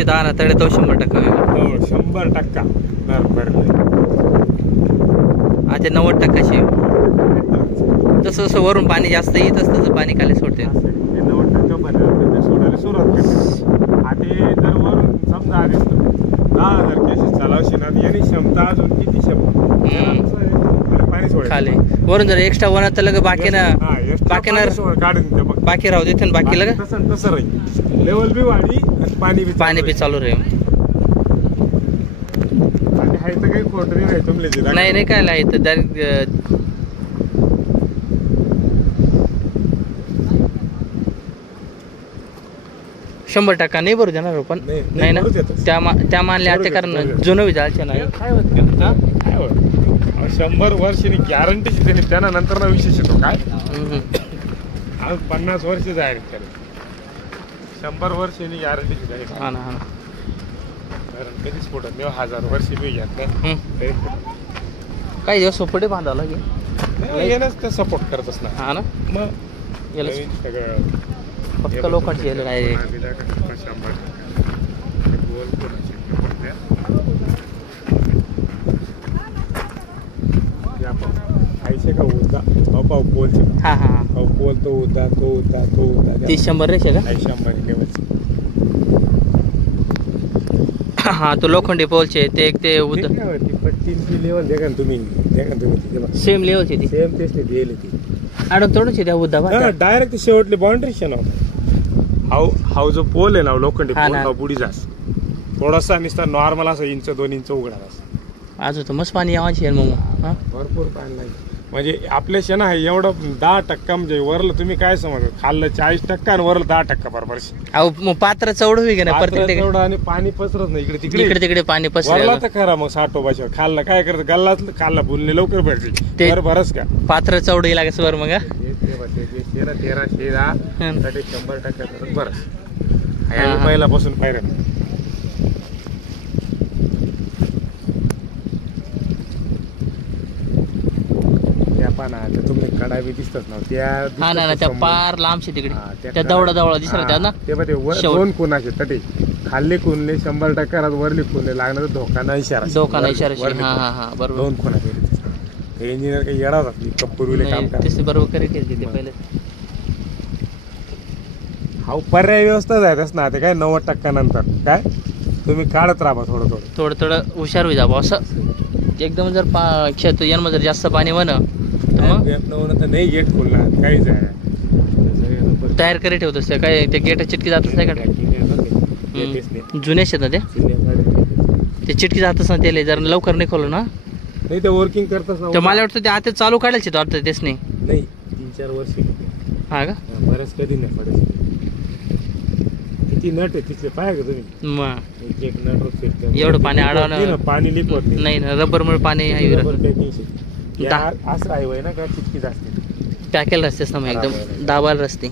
वर्षी 10 ना तळे तो 100% हो 100% बरोबर. आता 90% शे जसं जसं वरून पाणी जास्त येत असतं तसं पाणी खाली सोडते. 90% भरल्यावर सोडायला सुरुवात करते. आता जर वरून समजा आधी 10,000 केसेस चालावशी ना याने क्षमता अजून किती पाणी सोडायचं खाली वरून जर एक्स्ट्रा वनात तर लगे बाकी राहू देते ना बाकी लगे तसं राहील. लेवल बी वाढी आणि पाणी बी चालू राहील. आणि हाय तर काही खोट नाही तुमले नाही काय आहे तर डायरेक्ट 100% नाही भरू देणार पण नाही ना त्या मानल्या आता कारण जुनं विचारचे नाही काय होत 100 वर्षांनी गॅरंटीची त्यांनी त्यांना नंतर ना विशेष येतो काय आज 50 वर्ष जाईल 100 वर्षांनी गॅरंटीची जाईल. हा ना कारण कधीच फोटत नाही 1000 वर्ष मी घेत नाही काही दिवस पुढे बांधावं लागेल येणंच ते सपोर्ट करतच ना. हा ना मग याला सगळं फक्त लोकांची यायला काय ऐसे का उद्दा पाव पोलचे हा पोल तो उद्दा 100 रेषे का 100 लेवलचे. हा तो लोखंडी पोलचे ते एक ते पट्टीची लेवल देखा तुम्ही सेम लेवलचे ती सेम तेच ते दिले ती आडून तोडून त्या उद्दा डायरेक्ट शेवटली बाउंड्री शे ना. हाव जो पोल आहे ना लोखंडी पोल हा बुडी जास थोडासा नुसता नॉर्मल असं 1-2 इंच उघडा अजून तर मस्त पाणी यावायची मग भरपूर पाणी नाही म्हणजे आपल्या शेणा आहे एवढं 10% म्हणजे वरलं तुम्ही काय समज खाल्लं 40% आणि वरलं 10% बरोबर. अहो मग पात्र चौड होई ना प्रत्येक आणि पाणी पसरत नाही इकडे तिकडे पाणी पसरला तर खरा मग साठोबाशी खाल्लं काय करत गल्लात खाल्ला बोलणे लवकर भरते बरंच का पात्र चौड लागे सर मग 100% बरंच पहिल्यापासून पाहिजे. तुम्ही कडा बी दिसतात ना त्या पार लांबशी तिकडे त्या दवडा दिसत ना ते मध्ये 2 कोणाचे तटे खाल्ले कोणले 100% वरली कोणले लागणार धोका इशारा बरोबर 2 कोणाचे इंजिनियर काही येणार कपूरविले काम करते बरोबर करीत पहिले. हा पर्याय व्यवस्था जायतच ना ते काय 90% नंतर काय तुम्ही काढत राहा थोडं हुशार होई जावं असं एकदम जर क्षेत्र जर जास्त पाणी वन तर नाही गेट खोलणार काहीच आहे तयार करी ठेवतोस काय ते गेट चिटकी जातच नाही का जुने शेत ना ते चिटकी जातच ना त्याला जर लवकर नाही खोल ना नाही ते वर्किंग करतच ना. मला वाटतं ते आता चालू काढायचे वाटतं तेच नाही 3-4 वर्ष हा का बरंच कधी नाही पडत. किती नट आहे तिथले पाहिजे का तुम्ही एक नट एवढं पाणी अडवणं पाणी लिक होत नाही ना रबरमुळे पाणी असं आहे ना का चिटकी जास्त पॅकेल रस्तेच ना मग एकदम दाबाल रस्ते.